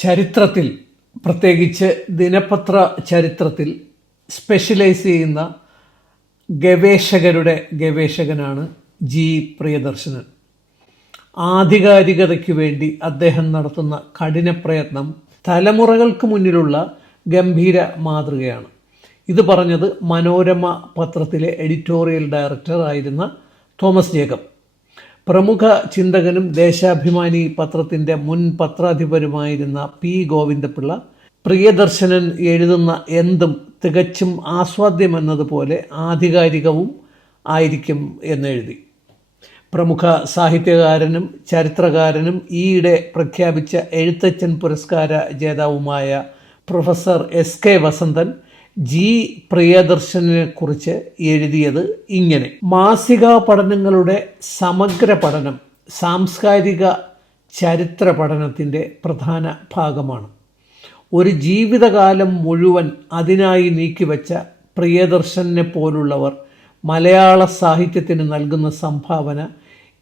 ചരിത്രത്തിൽ പ്രത്യേകിച്ച് ദിനപത്ര ചരിത്രത്തിൽ സ്പെഷ്യലൈസ് ചെയ്യുന്ന ഗവേഷകരുടെ ഗവേഷകനാണ് ജി. പ്രിയദർശനൻ. ആധികാരികതയ്ക്ക് വേണ്ടി അദ്ദേഹം നടത്തുന്ന കഠിന പ്രയത്നം തലമുറകൾക്ക് മുന്നിലുള്ള ഗംഭീര മാതൃകയാണ്. ഇത് പറഞ്ഞത് മനോരമ പത്രത്തിലെ എഡിറ്റോറിയൽ ഡയറക്ടർ ആയിരുന്ന തോമസ് ജേക്കബ്. പ്രമുഖ ചിന്തകനും ദേശാഭിമാനി പത്രത്തിന്റെ മുൻ പത്രാധിപരുമായിരുന്ന പി ഗോവിന്ദപിള്ള പ്രിയദർശനൻ എഴുതുന്ന എന്തും തികച്ചും ആസ്വാദ്യമെന്നതുപോലെ ആധികാരികവും ആയിരിക്കും എന്നെഴുതി. പ്രമുഖ സാഹിത്യകാരനും ചരിത്രകാരനും ഈയിടെ പ്രഖ്യാപിച്ച എഴുത്തച്ഛൻ പുരസ്കാര ജേതാവുമായ professor S K Vasanthan G പ്രിയദർശനെ കുറിച്ച് എഴുതിയത് ഇങ്ങനെ. മാസിക പഠനങ്ങളുടെ സമഗ്ര പഠനം സാംസ്കാരിക ചരിത്ര പഠനത്തിന്റെ പ്രധാന ഭാഗമാണ്. ഒരു ജീവിതകാലം മുഴുവൻ അതിനായി നീക്കിവെച്ച പ്രിയദർശനെ പോലുള്ളവർ മലയാള സാഹിത്യത്തിന് നൽകുന്ന സംഭാവന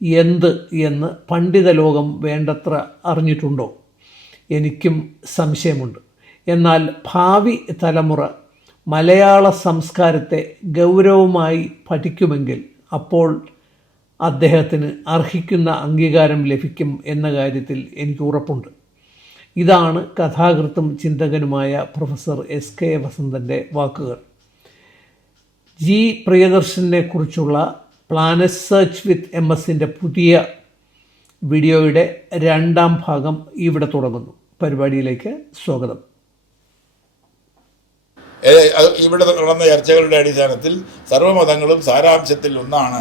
എന്ത് എന്ന് പണ്ഡിത ലോകം വേണ്ടത്ര അറിഞ്ഞിട്ടുണ്ടോ? എനിക്കും സംശയമുണ്ട്. എന്നാൽ ഭാവി തലമുറ മലയാള സംസ്കാരത്തെ ഗൗരവമായി പഠിക്കുമെങ്കിൽ അപ്പോൾ അദ്ദേഹത്തിന് അർഹിക്കുന്ന അംഗീകാരം ലഭിക്കും എന്ന കാര്യത്തിൽ എനിക്ക് ഉറപ്പുണ്ട്. ഇതാണ് കഥാകൃത്തും ചിന്തകനുമായ പ്രൊഫസർ എസ് കെ വസന്തന്റെ വാക്കുകൾ. ജി പ്രിയദർശനെ കുറിച്ചുള്ള പ്ലാനറ്റ് സെർച്ച് വിത്ത് എം എസിന്റെ പുതിയ വീഡിയോയുടെ രണ്ടാം ഭാഗം ഇവിടെ തുടങ്ങുന്നു. പരിപാടിയിലേക്ക് സ്വാഗതം. ഇവിടെ നടന്ന ചർച്ചകളുടെ അടിസ്ഥാനത്തിൽ സർവമതങ്ങളും സാരാംശത്തിൽ ഒന്നാണ്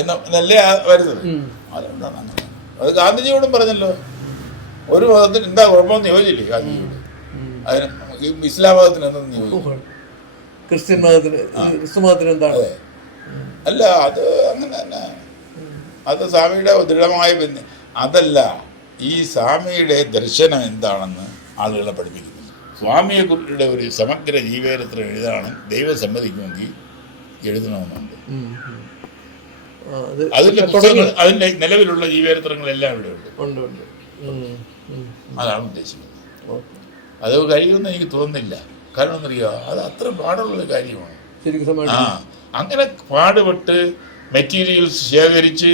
എന്ന് എന്നല്ലേ വരുന്നത്? അങ്ങനെ? അത് ഗാന്ധിജിയോടും പറഞ്ഞല്ലോ. ഒരു മതത്തിന് എന്താ കുഴപ്പമെന്ന് യോജിച്ചില്ലേ ഗാന്ധിജിയോട്? അതിന് ഇസ്ലാം മതത്തിന് എന്തെന്ന് ക്രിസ്ത്യൻ മതത്തിന് ക്രിസ്തു മതത്തിന് എന്താണ്? അല്ല അത് അങ്ങനെ തന്നെ. അത് സ്വാമിയുടെ ദൃഢമായ പിന്നെ അതല്ല ഈ സ്വാമിയുടെ ദർശനം എന്താണെന്ന് ആളുകളെ പഠിപ്പിക്കുന്നു. സ്വാമിയെ കുറിയുടെ ഒരു സമഗ്ര ജീവചരിത്രം എഴുതാണ് ദൈവം സമ്മതിക്കുമെങ്കിൽ എഴുതണമെന്നുണ്ട്. അത് അതിന്റെ പുസ്തകങ്ങൾ അതിന്റെ നിലവിലുള്ള ജീവചരിത്രങ്ങളെല്ലാം ഇവിടെ ഉണ്ട്. അതാണ് ഉദ്ദേശിക്കുന്നത്. അത് കഴിയുമെന്ന് എനിക്ക് തോന്നുന്നില്ല. കാരണം എന്നറിയോ അത് അത്ര പാടുള്ള കാര്യമാണ്. ആ അങ്ങനെ പാടുപെട്ട് മെറ്റീരിയൽസ് ശേഖരിച്ച്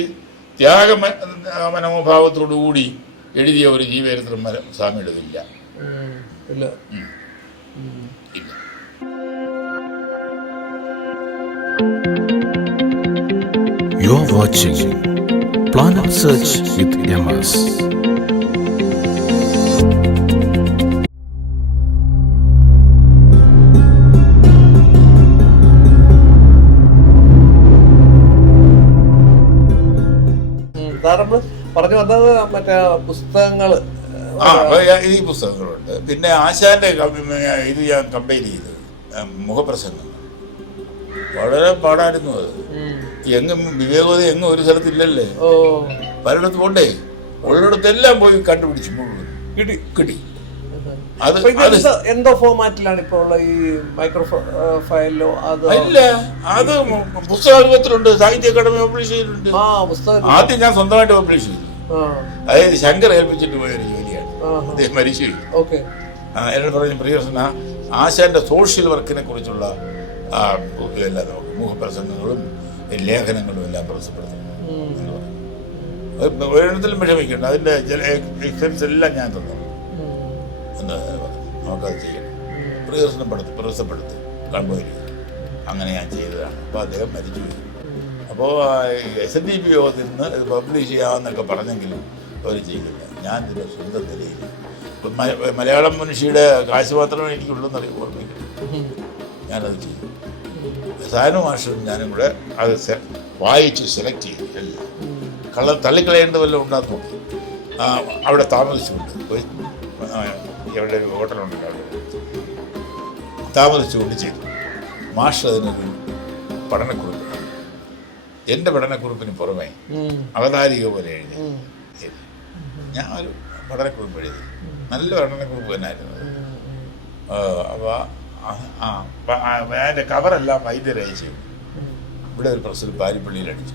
ത്യാഗ മനോഭാവത്തോടു കൂടി എഴുതിയ ഒരു ജീവചരിത്രം സ്വാമിയുടേതില്ല. ഇല്ല ഇല്ല You're watching Planet Search with MS. Saramma പറഞ്ഞു വന്നത് മറ്റേ പുസ്തകങ്ങൾ ആ ഈ പുസ്തകങ്ങളുണ്ട്. പിന്നെ ആശാന്റെ ഇത് ഞാൻ കമ്പയർ ചെയ്ത്. മുഖപ്രസംഗം. വളരെ പാടായിരുന്നു അത്. എങ്ങും വിവേകത എങ്ങും ഒരു സ്ഥലത്തില്ലല്ലേ? പലയിടത്ത് പോണ്ടേ? ഉള്ളിടത്തെല്ലാം പോയി കണ്ടുപിടിച്ചു മുഴുവൻ കിട്ടി കിട്ടി. അത് എന്തോ- ഫോമാറ്റിലാണ് ഇപ്പോൾ ഉള്ള ഈ മൈക്രോ ഫയലിലോ അത്? ഇല്ല അത് പുസ്തകത്തിലുണ്ട് സാഹിത്യ അക്കാദമി പബ്ലിഷ് ചെയ്തിട്ടുണ്ട്. ആദ്യം ഞാൻ സ്വന്തമായിട്ട് പബ്ലിഷ് ചെയ്തു. അതായത് ശങ്കർ ഏൽപ്പിച്ചിട്ട് പോയ ഒരു ജോലിയാണ് ആ അദ്ദേഹം മരിച്ചു എന്നോട് പറഞ്ഞു പ്രിയദർശന ആശാന്റെ സോഷ്യൽ വർക്കിനെ കുറിച്ചുള്ള മുഖപ്രസംഗങ്ങളും ലേഖനങ്ങളും എല്ലാം പ്രസിദ്ധപ്പെടുത്തുന്നു എന്ന് പറഞ്ഞു. ഒരിടത്തിലും വിഷമിക്കണ്ട അതിന്റെ എക്സ്പെൻസ് എല്ലാം ഞാൻ തന്നു. എന്ന് നമുക്കത് ചെയ്യണം പ്രിയദർശനം പെടുത്തി പ്രസിദ്ധപ്പെടുത്തി കൺപോയി അങ്ങനെ ഞാൻ ചെയ്തതാണ്. അപ്പോൾ അദ്ദേഹം മരിച്ചു അപ്പോൾ എസ് എൻ ഡി പി യോഗത്തിൽ നിന്ന് ഇത് പബ്ലിഷ് ചെയ്യാമെന്നൊക്കെ പറഞ്ഞെങ്കിലും അവർ ചെയ്തില്ല. ഞാൻ നിന്റെ സ്വന്തം നിലയിൽ. മലയാളം മനുഷ്യയുടെ കാശ് മാത്രമേ എനിക്കുള്ളൂ എന്നറിയ ഓർമ്മിക്കും ഞാനത് ചെയ്തു. സാനു മാഷും ഞാനും കൂടെ അത് വായിച്ച് സെലക്ട് ചെയ്തു എല്ലാം. കള്ള തള്ളിക്കളയേണ്ട വല്ലതും ഉണ്ടാകും അവിടെ താമസിച്ചുകൊണ്ട് പോയി. ആ, എവിടെ ഒരു ഹോട്ടലുണ്ടല്ലോ അവിടെ. താമസിച്ചുകൊണ്ട് ചെയ്തു. മാഷ് അതിനൊരു പഠനക്കുറിപ്പ് എന്റെ പഠനക്കുറിപ്പിന് പുറമെ അവതാരിക പോലെ എഴുതി. ഞാൻ ഒരു പഠനക്കുറിപ്പ് എഴുതി. നല്ല പഠനക്കുറിപ്പ് തന്നെയായിരുന്നു അപ്പോൾ ആ അതിന്റെ കവറെല്ലാം വൈദ്യർ അയച്ചു. ഇവിടെ ഒരു പ്രസിൽ പാരിപ്പള്ളിയിൽ അടിച്ചു.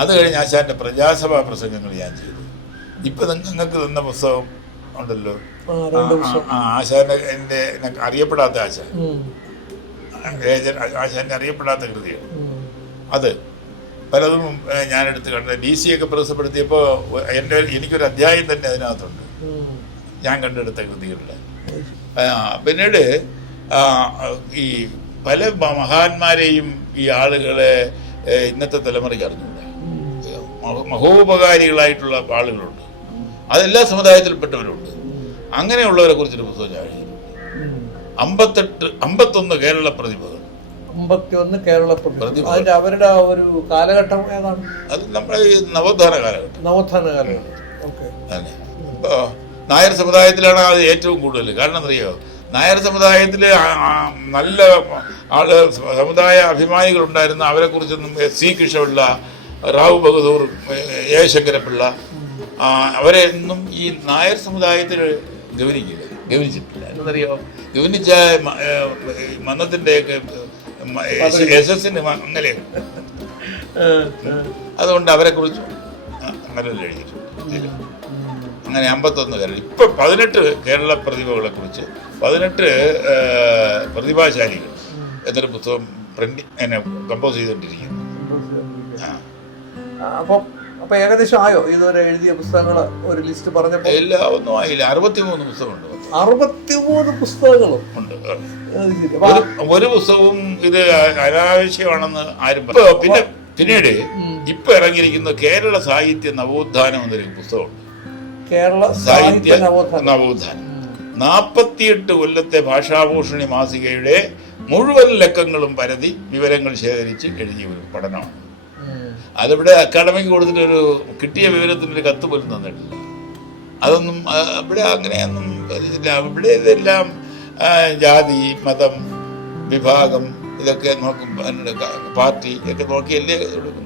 അത് കഴിഞ്ഞ് ആശാന്റെ പ്രജാസഭാ പ്രസംഗങ്ങൾ ഞാൻ ചെയ്തു. ഇപ്പം നിങ്ങൾക്ക് തന്ന പുസ്തകം ഉണ്ടല്ലോ. ആശാന്റെ എന്റെ അറിയപ്പെടാത്ത ആശാൻ. ആശാന്റെ അറിയപ്പെടാത്ത കൃതിയാണ്. അത് പലതും ഞാനെടുത്ത് കണ്ട. ഡി സി ഒക്കെ പ്രസപ്പെടുത്തിയപ്പോൾ എന്റെ എനിക്കൊരു അധ്യായം തന്നെ അതിനകത്തുണ്ട്. ഞാൻ കണ്ടെടുത്ത കൃതികളിൽ പിന്നീട് ഈ പല മഹാന്മാരെയും ഈ ആളുകളെ ഇന്നത്തെ തലമുറയ്ക്ക് അറിഞ്ഞൂടെ മഹ- മഹോപകാരികളായിട്ടുള്ള ആളുകളുണ്ട്. അതെല്ലാ സമുദായത്തിൽപ്പെട്ടവരുണ്ട്. അങ്ങനെയുള്ളവരെ കുറിച്ചൊരു പുസ്തകം ഞാൻ. അമ്പത്തെട്ട് അമ്പത്തൊന്ന് കേരള പ്രതിഭകൾ. അമ്പത്തിയൊന്ന് ഒന്ന് പ്രതിഭകൾ. അതിന്റെ അവരുടെ ആ ഒരു കാലഘട്ടം ഏതാണ്? അത് നമ്മുടെ ഈ നവോത്ഥാന കാലഘട്ടം. നവോത്ഥാന കാലഘട്ടം. ഓക്കെ. തന്നെ ഇപ്പോൾ നായർ സമുദായത്തിലാണ് അത് ഏറ്റവും കൂടുതൽ. കാരണം അറിയോ നായർ സമുദായത്തിൽ നല്ല ആൾ സമുദായ അഭിമാനികളുണ്ടായിരുന്ന അവരെ കുറിച്ചൊന്നും സി കൃഷ്ണപിള്ള റാവു ബഹദൂർ എ ശങ്കരപിള്ള അവരെ ഒന്നും ഈ നായർ സമുദായത്തിൽ ഗൗനിക്കില്ല ഗൗനിച്ചിട്ടില്ല എന്നറിയോ ഗൗനിച്ച മന്നത്തിന്റെയൊക്കെ അങ്ങനെ അതുകൊണ്ട് അവരെ കുറിച്ച് അങ്ങനെ എഴുതിയിട്ടുണ്ട് അങ്ങനെ അമ്പത്തൊന്ന് കേരളം. ഇപ്പൊ പതിനെട്ട് കേരള പ്രതിഭകളെ കുറിച്ച് പതിനെട്ട് പ്രതിഭാശാലികൾ എന്നൊരു പുസ്തകം പ്രിന്റ് കമ്പോസ് ചെയ്തുകൊണ്ടിരിക്കുന്നു. ആ. അപ്പൊ അപ്പൊ ഏകദേശം ആയോ? ഇതുവരെ എഴുതിയ പുസ്തകങ്ങൾ ഒരു ലിസ്റ്റ് പറഞ്ഞപ്പോ എല്ലാ ഒന്നും ആയില്ല. അറുപത്തിമൂന്ന് പുസ്തകമുണ്ട് അറുപത്തിമൂന്ന് പുസ്തകങ്ങളും? ഉണ്ട്. ഒരു പുസ്തകവും ഇത് അനാവശ്യമാണെന്ന് ആരും പിന്നെ പിന്നീട് ഇപ്പൊ ഇറങ്ങിയിരിക്കുന്ന കേരള സാഹിത്യ നവോത്ഥാനം എന്നൊരു പുസ്തകമുണ്ട്. കേരള സാഹിത്യ നവോത്ഥാനം. നാപ്പത്തിയെട്ട് നാൽപ്പത്തിയെട്ട് കൊല്ലത്തെ ഭാഷാഭൂഷണി മാസികയുടെ മുഴുവൻ ലക്കങ്ങളും പരതി വിവരങ്ങൾ ശേഖരിച്ച് എഴുതിയ ഒരു പഠനമാണ്. അതിവിടെ അക്കാഡമിക്ക് കൊടുത്തിട്ടൊരു കിട്ടിയ വിവരത്തിനൊരു കത്ത് പോലും തന്നിട്ടില്ല. അതൊന്നും അവിടെ ഇവിടെ അങ്ങനെയൊന്നും ഇല്ല ഇവിടെ ഇതെല്ലാം ജാതി മതം വിഭാഗം ഇതൊക്കെ നോക്കും പാർട്ടി ഒക്കെ നോക്കിയല്ലേ കൊടുക്കുന്നത്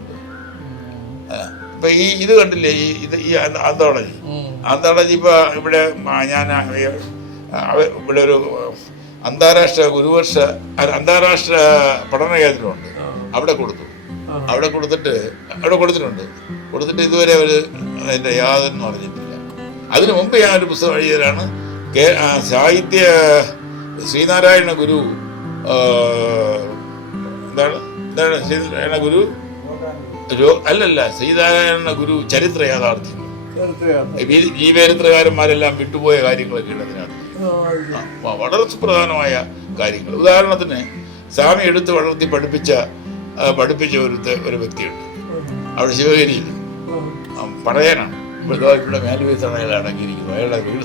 അപ്പൊ ഇപ്പൊ ഈ ഇത് കണ്ടില്ലേ ഈ ഇത് ഈ ആന്തോളജി ആന്തോളജി ഇപ്പൊ ഇവിടെ ഞാൻ ഇവിടെ ഒരു അന്താരാഷ്ട്ര ഗുരുവർഷ അന്താരാഷ്ട്ര പഠന കേന്ദ്രമുണ്ട്. അവിടെ കൊടുത്തു. അവിടെ കൊടുത്തിട്ട് അവിടെ കൊടുത്തിട്ടുണ്ട്. കൊടുത്തിട്ട് ഇതുവരെ അവർ അതിന്റെ യാതൊന്നും അറിഞ്ഞിട്ടില്ല. അതിനു മുമ്പ് ഞാൻ ഒരു പുസ്തകം എഴുതിയതാണ് സാഹിത്യ ശ്രീനാരായണ ഗുരു എന്താണ്? എന്താണ് ശ്രീനാരായണ ഗുരു? അല്ലല്ല ശ്രീനാരായണ ഗുരു ചരിത്ര യാഥാർത്ഥ്യം. ജീവചരിത്രകാരന്മാരെല്ലാം വിട്ടുപോയ കാര്യങ്ങളൊക്കെ ഉണ്ട് അതിനകത്ത്. വളരെ സുപ്രധാനമായ കാര്യങ്ങൾ. ഉദാഹരണത്തിന് സ്വാമി എടുത്ത് വളർത്തി പഠിപ്പിച്ച പഠിപ്പിച്ച ഒരു ഒരു വ്യക്തിയുണ്ട്. അവിടെ ശിവഗിരിയിൽ പടയനാണ് ഇവിടെ മേൽവീസാണ് അയാൾ അടങ്ങിയിരിക്കുന്നത് അയാളുടെ വീട്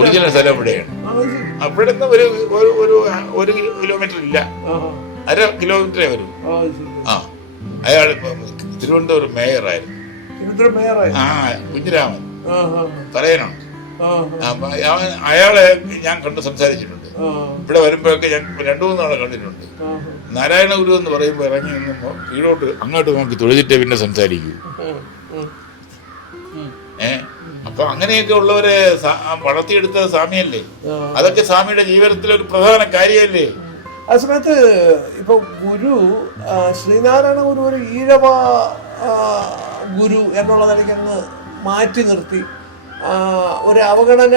ഒറിജിനൽ സ്ഥലം ഇവിടെയാണ്. ആ, അത് ശരി. അവിടെ നിന്ന് ഒരു ഒരു ഒരു കിലോമീറ്റർ ഇല്ല. അര കിലോമീറ്ററേ വരും. ആ, അയാൾ തിരുവനന്തപുരം മേയറായിരുന്നു. ആ കുഞ്ഞിരാമൻ. അവൻ- അയാളെ ഞാൻ കണ്ട് സംസാരിച്ചിട്ടുണ്ട്. ഇവിടെ വരുമ്പോഴൊക്കെ ഞാൻ രണ്ടു മൂന്നാളെ കണ്ടിട്ടുണ്ട്. നാരായണ ഗുരു എന്ന് പറയുമ്പോൾ ഇറങ്ങി നിന്നുമ്പോൾ കീഴോട്ട് അങ്ങോട്ട് നോക്കി തൊഴുതിട്ടേ പിന്നെ സംസാരിക്കൂ. ഏ? അപ്പൊ അങ്ങനെയൊക്കെ ഉള്ളവരെ വളർത്തിയെടുത്ത സ്വാമിയല്ലേ? അതൊക്കെ സ്വാമിയുടെ ജീവിതത്തിലെ ഒരു പ്രധാന കാര്യമല്ലേ? ആ സമയത്ത് ഇപ്പൊ ഗുരു ശ്രീനാരായണ ഗുരു ഒരു ഈഴവ ഗുരു എന്നുള്ള നിലയ്ക്ക് അങ്ങ് മാറ്റി നിർത്തി. ഒരു അവഗണന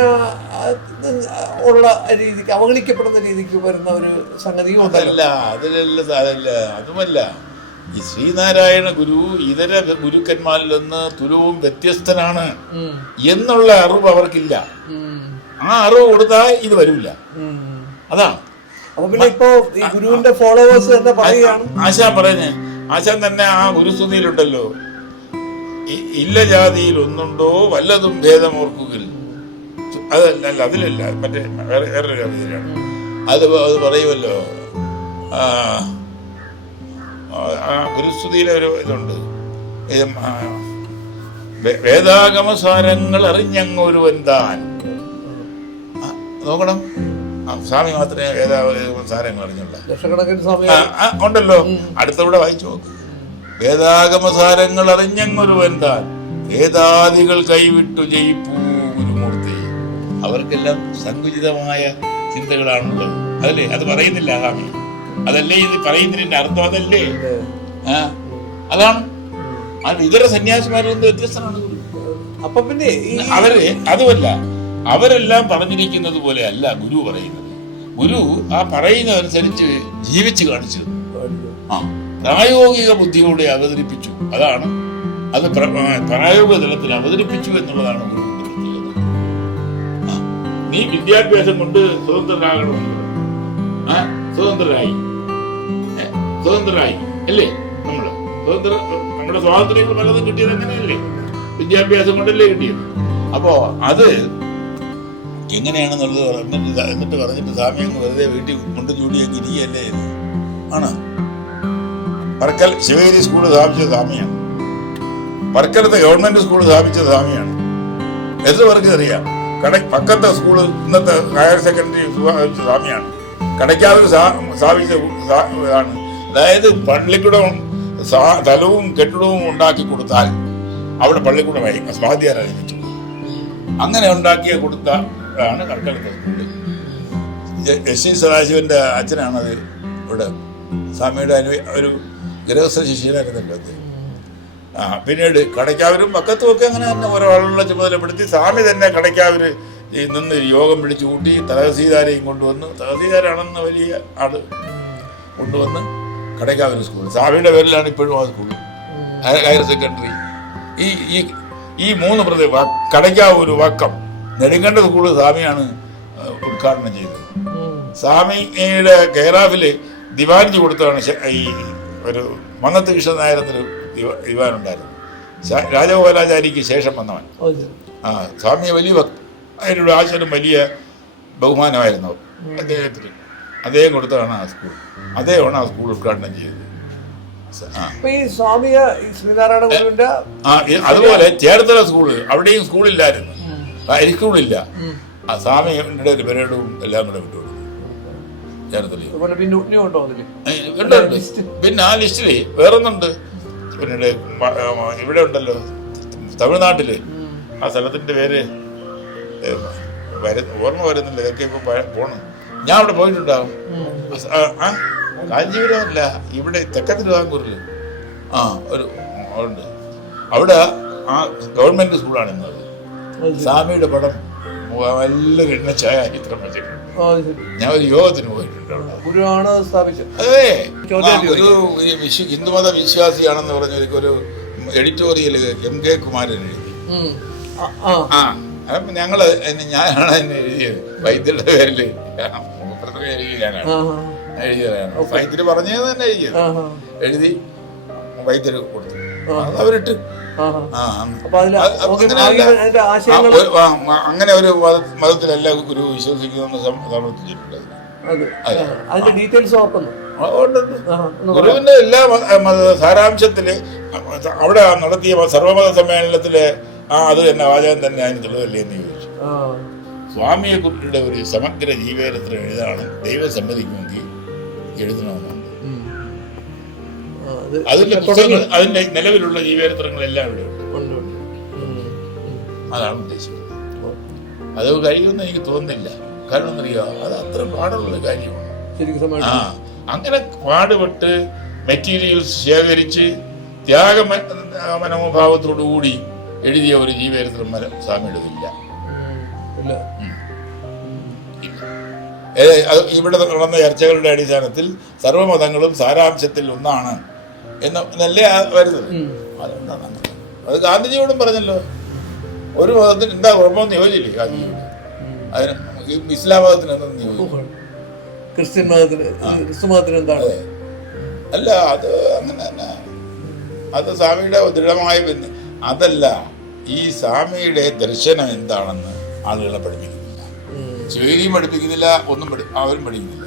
ഉള്ള രീതിക്ക് അവഗണിക്കപ്പെടുന്ന രീതിക്ക് വരുന്ന ഒരു സംഗതിയും അതല്ല അതിലല്ല അതല്ല അതുമല്ല. ഈ ശ്രീനാരായണ ഗുരു ഇതര ഗുരുക്കന്മാരിൽ നിന്ന് തുലവും വ്യത്യസ്തനാണ് എന്നുള്ള അറിവ് അവർക്കില്ല. ആ അറിവ് കൊടുത്താൽ ഇത് വരില്ല അതാ. അതാണ് അപ്പൊ പിന്നെ ഇപ്പോ ഗുരുവിന്റെ ഫോളോവേഴ്സ് തന്നെ പറയുകയാണ്. ആശാൻ പറഞ്ഞ് ആശാൻ തന്നെ ആ ഗുരുസ്തുതിയിലുണ്ടല്ലോ ഇല്ല ജാതിയിൽ ഒന്നുണ്ടോ വല്ലതും ഭേദമോർക്കുകിൽ. അതല്ല അല്ല അതിലല്ല മറ്റേ വേറെ വേറൊരു കവിതയിലാണ് അത് അത് പറയുമല്ലോ. ഗുരുസ്തുതിയിലെ ഒരു ഇതുണ്ട്. വേദാഗമ സാരങ്ങൾ വേ- വേദാഗമസാരങ്ങൾ അറിഞ്ഞങ്ങൊരുവൻ താൻ. ആ, നോക്കണം. സ്വാമി മാത്രമേ വേദാഗമസാരങ്ങൾ അറിഞ്ഞുള്ള. ഉണ്ടല്ലോ. അടുത്തവിടെ വായിച്ചു നോക്ക്. വേദാഗമസാരങ്ങൾ അറിഞ്ഞങ്ങൊരു താൻ. വേദാദികൾ കൈവിട്ടു ജയിപ്പൂ ഗുരുമൂർത്തി അവർക്കെല്ലാം സങ്കുചിതമായ ചിന്തകളാണുള്ളത്. അതല്ലേ? അത് പറയുന്നില്ല അതാണ് അതല്ലേ ഇത് പറയുന്നതിന്റെ അർത്ഥം? അതല്ലേ? അതാണ്. അത് ഇതര സന്യാസിമാരിൽ നിന്ന് വ്യത്യസ്തനാണ്. അപ്പൊ പിന്നെ അവർ അതുമല്ല അവരെല്ലാം പറഞ്ഞിരിക്കുന്നത് പോലെ അല്ല ഗുരു പറയുന്നത്. ഗുരു ആ പറയുന്നതനുസരിച്ച് ജീവിച്ചു കാണിച്ചു ആ. പ്രായോഗിക ബുദ്ധിയോടെ അവതരിപ്പിച്ചു. അതാണ്. അത് പ്രായോഗിക തലത്തിൽ അവതരിപ്പിച്ചു എന്നുള്ളതാണ് നീ വിദ്യാഭ്യാസം കൊണ്ട് സ്വതന്ത്രനാകണമെന്ന് സ്വതന്ത്രരായി. സ്വതന്ത്രരായി. അല്ലേ? നമ്മൾ സ്വതന്ത്ര നമ്മുടെ സ്വാതന്ത്ര്യങ്ങൾ പലതും കിട്ടിയത് അങ്ങനെയല്ലേ? വിദ്യാഭ്യാസം കൊണ്ടല്ലേ കിട്ടിയത്? അപ്പോ അത് എങ്ങനെയാണെന്നുള്ളത് പറഞ്ഞിട്ട് എന്നിട്ട് പറഞ്ഞിട്ട് സ്വാമി വെറുതെ വീട്ടിൽ കൊണ്ടു ചൂടി അങ്ങ് ഇരിക്കുകയല്ലേ? ആണ്? പറക്കൽ ശിവഗിരി സ്കൂൾ സ്ഥാപിച്ചത് സ്വാമിയാണ് പറക്കലത്തെ ഗവൺമെന്റ് സ്കൂൾ സ്ഥാപിച്ചത് സ്വാമിയാണ് എത്ര പേർക്ക് അറിയാം? കട പക്കത്തെ സ്കൂൾ ഇന്നത്തെ ഹയർ സെക്കൻഡറി സ്വാമിയാണ് കടയ്ക്കാവിൽ സ്ഥാപിച്ച ഇതാണ്. അതായത് പള്ളിക്കൂടവും സാ- സ്ഥലവും കെട്ടിടവും ഉണ്ടാക്കി കൊടുത്താൽ അവിടെ പള്ളിക്കൂടമായി സ്വാധ്യാരായി ലഭിച്ചു അങ്ങനെ ഉണ്ടാക്കിയ കൊടുത്ത ആണ് കടക്കലത്തെ സ്കൂൾ. എസ് സി സദാശിവന്റെ അച്ഛനാണത് ഇവിടെ. സ്വാമിയുടെ ഒരു ഗൃഹസ്ഥ ശിഷ്യനായിരുന്നല്ലോ അദ്ദേഹം. ആ പിന്നീട് കടയ്ക്കാവരും മക്കത്തും ഒക്കെ അങ്ങനെ തന്നെ ഓരോ ആളുകളെ ചുമതലപ്പെടുത്തി സ്വാമി തന്നെ കടയ്ക്കാവര് നിന്ന് യോഗം പിടിച്ചു കൂട്ടി തഹസീൽദാരെയും കൊണ്ടുവന്ന് തഹസീൽദാരാണെന്ന് വലിയ ആൾ കൊണ്ടുവന്ന് കടയ്ക്കാവൂർ സ്കൂൾ സ്വാമിയുടെ പേരിലാണ് ഇപ്പോഴും ആ സ്കൂൾ. Higher secondary. ഈ ഈ ഈ മൂന്ന് പ്രതി കടയ്ക്കാവ് കടയ്ക്കാവൂർ വക്കം നെടുങ്കണ്ട സ്കൂൾ സ്വാമിയാണ് ഉദ്ഘാടനം ചെയ്തത്. സ്വാമിയുടെ കേരാഫിൽ ദിവാൻജി കൊടുത്തതാണ് ഈ ഒരു മങ്ങത്ത് കൃഷ്ണൻ നായരത്തിന് ദിവാ- ദിവാനുണ്ടായിരുന്നു രാജഗോപാലാചാരിക്ക് ശേഷം വന്നവൻ. ആ സ്വാമിയെ വലിയ ഭക്ത അതിനോട് ആശയം വലിയ ബഹുമാനമായിരുന്നു. അദ്ദേഹത്തിന് അദ്ദേഹം കൊടുത്തതാണ് ആ സ്കൂൾ. അദ്ദേഹമാണ് ആ സ്കൂൾ ഉദ്ഘാടനം ചെയ്തത്. അതുപോലെ ചേർത്തല സ്കൂൾ അവിടെയും സ്കൂളില്ലായിരുന്നു. ഹൈസ്കൂളില്ല ആ സ്വാമിയുടെ ഒരു പരേഡും എല്ലാം കൂടെ വിട്ടുകൊടുത്തു പിന്നെ. പിന്നെ ആ ലിസ്റ്റിൽ വേറൊന്നുണ്ട്. ആ, ഇവിടെ ഉണ്ടല്ലോ തമിഴ്നാട്ടിൽ. ആ സ്ഥലത്തിന്റെ പേര് ഓർമ്മ വരുന്നില്ല ഇതൊക്കെ ഇപ്പൊ പോണം. ഞാൻ അവിടെ പോയിട്ടുണ്ടാവും കാഞ്ചീപുരം അല്ല കാഞ്ചീപുരമല്ല ഇവിടെ തെക്കൻ തിരുവിതാംകൂറിൽ ആ ഒരു ഉണ്ട്. അവിടെ ആ ഗവൺമെന്റ് സ്കൂളാണ് ഇന്നത്. സ്വാമിയുടെ പടം നല്ല എണ്ണ ചായ ചിത്രം വെച്ചിട്ടുണ്ട്. ഞാൻ ഒരു യോഗത്തിന് പോയിട്ടുണ്ട് അവിടെ. ഗുരുവാണ് സ്ഥാപിച്ചത്. അതെ. ഒരു വിശ്വ ഹിന്ദുമത വിശ്വാസിയാണെന്ന് പറഞ്ഞ ഒരു- എഡിറ്റോറിയൽ എം കെ കുമാരൻ എഴുതി. ആ, അപ്പം ഞങ്ങൾ ഞാനാണ് എന്നെ എഴുതിയത്. വൈദ്യരുടെ പേരിൽ. മുഖപ്രസംഗം എഴുതി ഞാനാണ്. എഴുതിയതാണ്. വൈദ്യര് പറഞ്ഞത് തന്നെ എഴുതിയത്. എഴുതി വൈദ്യര് കൊടുത്തു. അവരിട്ട്. അങ്ങനെ ഒരു- മതത്തിലല്ല ഗുരു വിശ്വസിക്കുന്ന സമർത്ഥിച്ചിട്ടുണ്ട് അതിന്റെ ഡീറ്റെയിൽസ് ഓർക്കുന്നു. ഗുരുവിന്റെ എല്ലാ സാരാംശത്തിൽ അവിടെ നടത്തിയ സർവമത സമ്മേളനത്തിൽ ആ അത് തന്നെ വാചകം തന്നെ അതിന് തെളിവല്ലേ എന്ന് ചോദിച്ചു. സ്വാമിയെ കുട്ടിയുടെ ഒരു സമഗ്ര ജീവചരിത്രം എഴുതാണ് ദൈവസമ്മതിക്ക് വേണ്ടി അത് അതിന്റെ പുസ്തകങ്ങൾ അതിന്റെ നിലവിലുള്ള ജീവചരിത്രങ്ങളെല്ലാം ഇവിടെ ഉണ്ട്. അതാണ് ഉദ്ദേശിക്കുന്നത്. അത് കഴിയുമെന്ന് എനിക്ക് തോന്നുന്നില്ല. കാരണം എന്നറിയോ അത് അത്ര പാടുള്ള കാര്യമാണ്. ആ അങ്ങനെ പാടുപെട്ട് മെറ്റീരിയൽസ് ശേഖരിച്ച് ത്യാഗ മനോഭാവത്തോടു കൂടി എഴുതിയ ഒരു ജീവചരിത്രം മര സ്വാമിയുടെ ഇല്ല ഉം. ഇല്ല. ഇല്ല. ഏ, അത് ഇവിടെ നടന്ന ചർച്ചകളുടെ അടിസ്ഥാനത്തിൽ സർവമതങ്ങളും സാരാംശത്തിൽ ഒന്നാണ്. എന്നല്ലേ വരുന്നത്? അതെന്താണ് അത് ഗാന്ധിജിയോടും പറഞ്ഞല്ലോ. ഒരു മതത്തിന് എന്താ കുഴപ്പമെന്ന് ചോദിച്ചില്ലേ ഗാന്ധിജി അതിന് ഇസ്ലാം മതത്തിന് എന്തെന്ന് ചോദിച്ചു? ക്രിസ്ത്യൻ മതത്തിന് ക്രിസ്തു മതത്തിന് എന്താണ്? അല്ല അത് അങ്ങനെ തന്നെ. അത് സ്വാമിയുടെ ദൃഢമായ ബന്ധം അതല്ല ഈ സ്വാമിയുടെ ദർശനം എന്താണെന്ന് ആളുകളെ പഠിപ്പിക്കുന്നില്ല. ശിവഗിരിയും പഠിപ്പിക്കുന്നില്ല ഒന്നും അവരും പഠിക്കുന്നില്ല.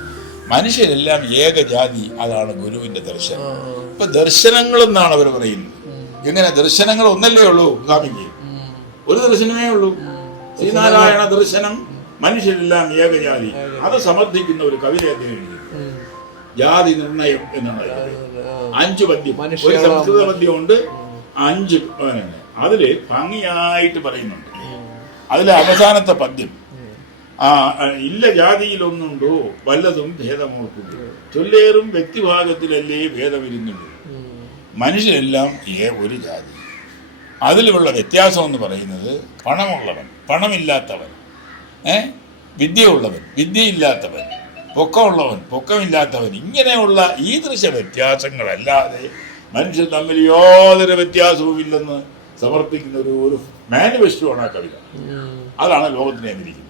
മനുഷ്യരെല്ലാം ഏകജാതി അതാണ് ഗുരുവിന്റെ ദർശനം. ഇപ്പൊ ദർശനങ്ങൾ എന്നാണ് അവർ പറയുന്നത്. എങ്ങനെ ദർശനങ്ങൾ ഒന്നല്ലേ ഉള്ളൂ സ്വാമിക്ക് ഒരു ദർശനമേ ഉള്ളൂ. ശ്രീനാരായണ ദർശനം മനുഷ്യരെല്ലാം ഏകജാതി. അത് സമർത്ഥിക്കുന്ന ഒരു കവിത എഴുതി? ജാതി നിർണയം എന്നാണ് അഞ്ചു പദ്യം. ഒരു സംസ്കൃത പദ്യമുണ്ട് അഞ്ച്. അതിൽ ഭംഗിയായിട്ട് പറയുന്നുണ്ട്. അതിലെ അവസാനത്തെ പദ്യം. ആ ഇല്ല ജാതിയിലൊന്നുണ്ടോ? വല്ലതും ഭേദമോർക്കുന്നു. ചൊല്ലേറും വ്യക്തിഭാഗത്തിലല്ലേ ഭേദമിരുന്നുള്ളൂ. മനുഷ്യരെല്ലാം ഏ ഒരു ജാതി. അതിലുള്ള വ്യത്യാസം എന്ന് പറയുന്നത് പണമുള്ളവൻ പണമില്ലാത്തവൻ ഏ? വിദ്യയുള്ളവൻ വിദ്യയില്ലാത്തവൻ പൊക്കമുള്ളവൻ പൊക്കമില്ലാത്തവൻ ഇങ്ങനെയുള്ള ഈ ദൃശ്യ വ്യത്യാസങ്ങളല്ലാതെ മനുഷ്യർ തമ്മിൽ യാതൊരു വ്യത്യാസവുമില്ലെന്ന് സമർപ്പിക്കുന്ന ഒരു ഒരു മാനിഫെസ്റ്റോആണ് ആ കവിത. അതാണ് ലോകത്തിനെ എന്നിരിക്കുന്നത്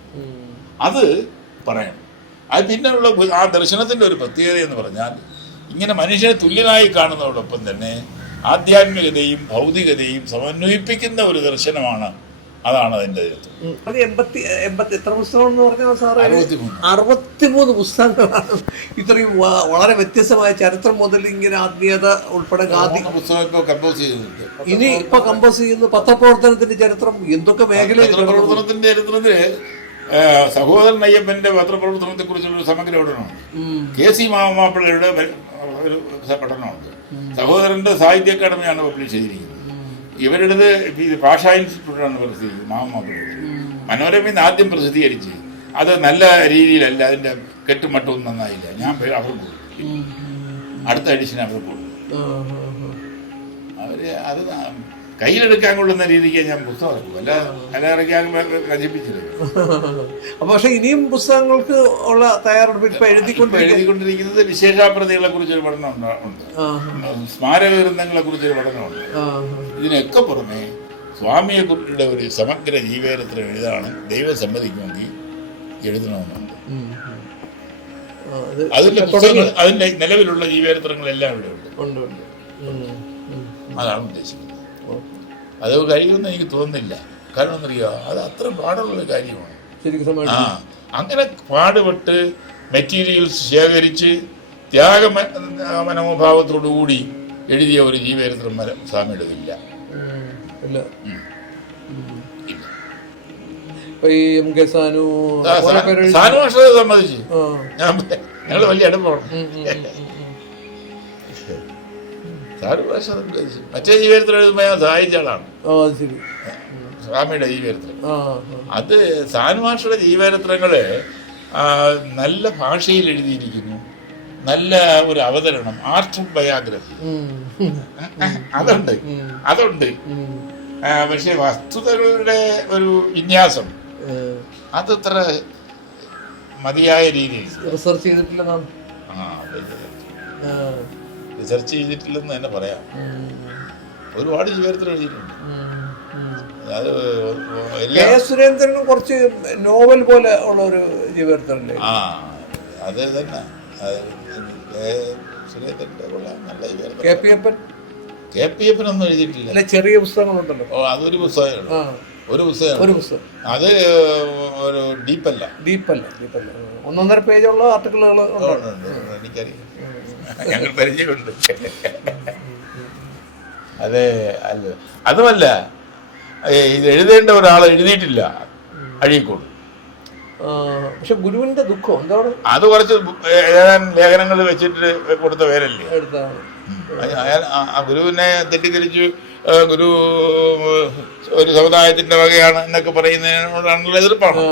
അത് പറയണം അത് പിന്നെയുള്ള ആ ദർശനത്തിന്റെ ഒരു പ്രത്യേകത എന്ന് പറഞ്ഞാൽ ഇങ്ങനെ മനുഷ്യനെ തുല്യനായി കാണുന്നതോടൊപ്പം തന്നെ ആധ്യാത്മികതയും ഭൗതികതയും സമന്വയിപ്പിക്കുന്ന ഒരു ദർശനമാണ് അതാണ് അതിന്റെ അത് എൺപത്തി എൺപത്തി എത്ര പുസ്തകം എന്ന് പറഞ്ഞാൽ സാറ്? അറുപത്തിമൂന്ന്. പുസ്തകങ്ങളാണ്. ഇത്രയും വളരെ വ്യത്യസ്തമായ ചരിത്രം മുതൽ ഇങ്ങനെ ആത്മീയത ഉൾപ്പെടെ ഗാന്ധി പുസ്തകം കമ്പോസ് ചെയ്തിട്ടുണ്ട്. ഇനി ഇപ്പൊ കമ്പോസ് ചെയ്യുന്ന പത്രപ്രവർത്തനത്തിന്റെ ചരിത്രം എന്തൊക്കെ മേഖല പ്രവർത്തനത്തിന്റെ ചരിത്രത്തിൽ സഹോദരൻ അയ്യപ്പന്റെ പത്രപ്രവർത്തനത്തെ കുറിച്ചുള്ള ഒരു സമഗ്ര പഠനമുണ്ട്. കെ സി മാമാപ്പിള്ളയുടെ ഒരു പഠനമുണ്ട്. സഹോദരന്റെ സാഹിത്യ അക്കാദമിയാണ് പബ്ലിഷ് ചെയ്തിരിക്കുന്നത്. ഇവരുടേത് ഇത് ഭാഷ ഇൻസ്റ്റിറ്റ്യൂട്ടാണ് പ്രസിദ്ധീകരിച്ചത് മാമാപ്പിള്ളയുടെ മനോരമയിൽ ആദ്യം പ്രസിദ്ധീകരിച്ച് അത് നല്ല രീതിയിലല്ല അതിന്റെ കെട്ടുമട്ടവും നന്നായില്ല. ഞാൻ അവർക്ക് കൊടുത്തു. അടുത്ത എഡിഷൻ അവർക്ക് കൊടുക്കും അവർ അത് കയ്യിലെടുക്കാൻ കൊള്ളുന്ന രീതിക്ക് ഞാൻ പുസ്തകം ഇറക്കും അല്ല അല്ല ഇറക്കാൻ നശിപ്പിച്ചില്ല അപ്പൊ പക്ഷെ ഇനിയും പുസ്തകങ്ങൾക്ക് ഉള്ള തയ്യാറെടുപ്പ് ഇപ്പൊ എഴുതിക്കൊണ്ടിരിക്കുന്നത് വിശേഷാപ്രതികളെ കുറിച്ചൊരു പഠനം ഉണ്ട്- സ്മാരക ഗ്രന്ഥങ്ങളെ കുറിച്ചൊരു പഠനമുണ്ട്. ഇതിനൊക്കെ പുറമെ സ്വാമിയെ കുറിച്ചുള്ള ഒരു സമഗ്ര ജീവചരിത്രം എഴുതാണ് ദൈവം സമ്മതിക്കുമെങ്കിൽ എഴുതണമെന്നുണ്ട്. അതിന്റെ പുസ്തകങ്ങൾ അതിന്റെ നിലവിലുള്ള ജീവചരിത്രങ്ങളെല്ലാം ഇവിടെ ഉണ്ട്. അതാണ് ഉദ്ദേശിക്കുന്നത്. അത് കഴിയുമെന്ന് എനിക്ക് തോന്നുന്നില്ല. കാരണം എന്നറിയോ അത് അത്ര പാടുള്ള കാര്യമാണ്. ആ അങ്ങനെ പാടുപെട്ട് മെറ്റീരിയൽസ് ശേഖരിച്ച് ത്യാഗ മനോഭാവത്തോടുകൂടി എഴുതിയ ഒരു ജീവചരിത്രം മരം സ്വാമിയുടേതില്ല. സാനു സാനു സമ്മതിച്ചു. ഞാൻ ഞങ്ങൾ വലിയ അടുപ്പമാണ് മറ്റേ ജീവചരിത്രം എഴുതുമ്പോൾ ഞാൻ സഹായിച്ച ആളാണ് സ്വാമിയുടെ ജീവചരിത്രം അത് സാനുമാഷയുടെ ജീവചരിത്രങ്ങൾ നല്ല ഭാഷയിൽ എഴുതിയിരിക്കുന്നു. നല്ല ഒരു അവതരണം ആർട്ട് ബയോഗ്രഫി അതുണ്ട്. അതുണ്ട്. പക്ഷെ വസ്തുതകളുടെ ഒരു വിന്യാസം അതത്ര മതിയായ രീതിയിൽ റിസർച്ച് ചെയ്തിട്ടില്ല ആ അതെ. ആ. റിസർച്ച് ചെയ്തിട്ടില്ലെന്ന് തന്നെ പറയാം. ഒരുപാട് ജീവചരിത്രം എഴുതിയിട്ടുണ്ട്. അത് കെ സുരേന്ദ്രനും കുറച്ച് നോവൽ പോലെ ഉള്ള ഒരു ജീവചരിത്രമല്ലേ ആ അത് തന്നെ. സുരേന്ദ്രന്റെ കൊള്ളാം. നല്ല കെ ജീവചരിത്രം പി എപ്പൻ കെ പി എഫിനൊന്നും എഴുതിയിട്ടില്ല. ചെറിയ പുസ്തകങ്ങളുണ്ടല്ലോ. ഓ അതൊരു പുസ്തകമാണ് ഒരു പുസ്തകം ഒരു പുസ്തകം. അത് ഒരു ഡീപ്പല്ല. ഡീപ്പല്ല ഡീപ്പല്ല. ഒന്നൊന്നര പേജുള്ള ആർട്ടിക്കിളുകൾ എനിക്കറിയാം. ഞങ്ങൾ പരിചയമുണ്ട്. അതെ അല്ല. അതുമല്ല ഇത് എഴുതേണ്ട ഒരാൾ എഴുതിയിട്ടില്ല. അഴീക്കോട്. പക്ഷെ ഗുരുവിന്റെ ദുഃഖം എന്താണ്? അത് കുറച്ച് ഏതാനും ലേഖനങ്ങൾ വെച്ചിട്ട് കൊടുത്ത പേരല്ലേ? ഗുരുവിനെ തെറ്റിദ്ധരിച്ചു ഗുരു ഒരു സമുദായത്തിന്റെ വകയാണ് എന്നൊക്കെ പറയുന്നതിനോടാണല്ലോ എതിർപ്പാണ്?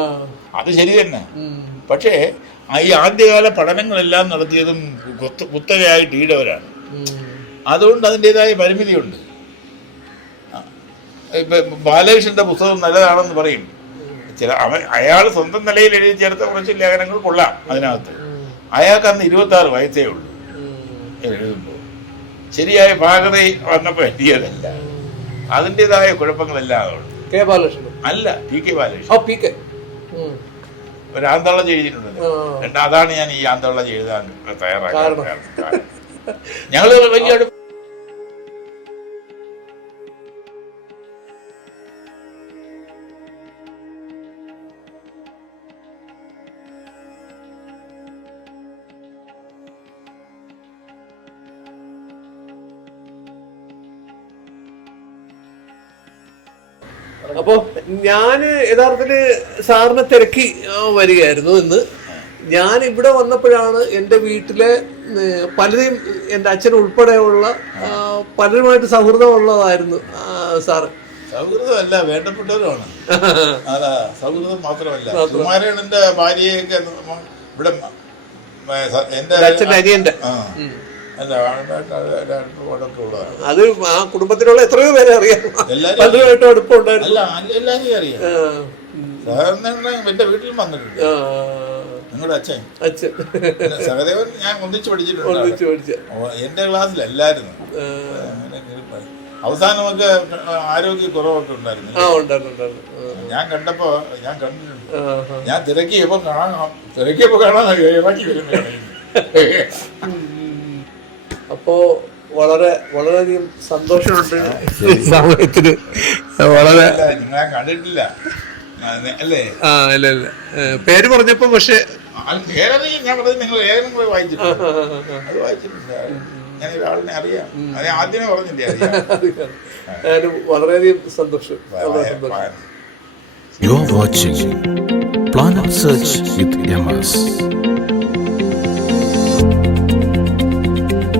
അത് ശരി തന്നെ. പക്ഷേ ഈ ആദ്യകാല പഠനങ്ങളെല്ലാം നടത്തിയതും കുത്ത കുത്തകയായിട്ട് ഈടവരാണ്. അതുകൊണ്ട് അതിന്റെതായ പരിമിതിയുണ്ട്. ഇപ്പൊ ബാലകൃഷ്ണന്റെ പുസ്തകം നല്ലതാണെന്ന് പറയും. ചില അവൻ അയാൾ സ്വന്തം നിലയിൽ എഴുതി ചേർത്ത കുറച്ച് ലേഖനങ്ങൾ കൊള്ളാം അതിനകത്ത്. അയാൾക്ക് അന്ന് ഇരുപത്തി ആറ് വയസ്സേ ഉള്ളൂ. എഴുതുമ്പോൾ. ശരിയായ ഭാഗത വന്നപ്പോൾ എത്തിയതല്ല. അതിന്റെതായ കുഴപ്പങ്ങളെല്ലാം ഉണ്ട് കെ ബാലകൃഷ്ണൻ. അല്ല P K Balakrishnan. P K. ഒരു ആന്തോളം ചെയ്തിട്ടുണ്ട്. എന്നിട്ട് അതാണ് ഞാൻ ഈ ആന്തോളം എഴുതാൻ തയ്യാറാക്കുന്നത്. ഞങ്ങൾ വലിയ അപ്പോ ഞാൻ യഥാർത്ഥത്തിൽ സാറിനെ തിരക്കി വരികയായിരുന്നു ഇന്ന്. ഞാൻ ഇവിടെ വന്നപ്പോഴാണ് എന്റെ വീട്ടിലെ പലരെയും എന്റെ അച്ഛൻ ഉൾപ്പെടെയുള്ള പലരുമായിട്ട് സൗഹൃദമുള്ളതായിരുന്നു സാറ്. സൗഹൃദമല്ല വേണ്ടപ്പെട്ടവരുമാണ്. അതാ സൗഹൃദം മാത്രമല്ല. കുമാരേണന്റെ ഭാര്യയൊക്കെ ഇവിടെ എന്റെ അച്ഛൻ അച്ഛന്റെ അനിയന്റെ. അത് ആ കുടുംബത്തിലുള്ള എത്രയോ പേരെ അറിയാം. അതുമായിട്ട് പലരുമായിട്ടും അടുപ്പമുണ്ടായിരുന്നു. അല്ല എല്ലാവരെയും അറിയാം. വീട്ടിലും വന്നിട്ടുണ്ട്. നിങ്ങളുടെ അച്ഛൻ? അച്ഛൻ. സഹദേവൻ ഞാൻ ഒന്നിച്ചു പഠിച്ചിട്ടുണ്ട് ഒന്നിച്ചു പഠിച്ച. എന്റെ ക്ലാസ്സിൽ കയറിപ്പോയി. അവസാനമൊക്കെ ആരോഗ്യ കുറവൊക്കെ ഉണ്ടായിരുന്നു. ഞാൻ കണ്ടപ്പോ ഞാൻ കണ്ടിട്ടുണ്ട്. ഞാൻ തിരക്കിയപ്പോ കാണാം തിരക്കിയപ്പോ കാണാൻ ഇറങ്ങി വരുന്നതാണ് അപ്പോ വളരെ വളരെയധികം സന്തോഷമുണ്ട്. സമയത്തിന് വളരെ കണ്ടിട്ടില്ല. അല്ലേ? ആ പേര് പറഞ്ഞപ്പോ പക്ഷെ ഞാൻ പറഞ്ഞത് നിങ്ങൾ വായിച്ചിട്ടുണ്ട്. അത് വായിച്ചിട്ടുണ്ട്. ഞാൻ ഒരാളിനെ അറിയാം. അത് ആദ്യമേ പറഞ്ഞില്ലേ വളരെയധികം സന്തോഷം. You're watching Planet Search with MS.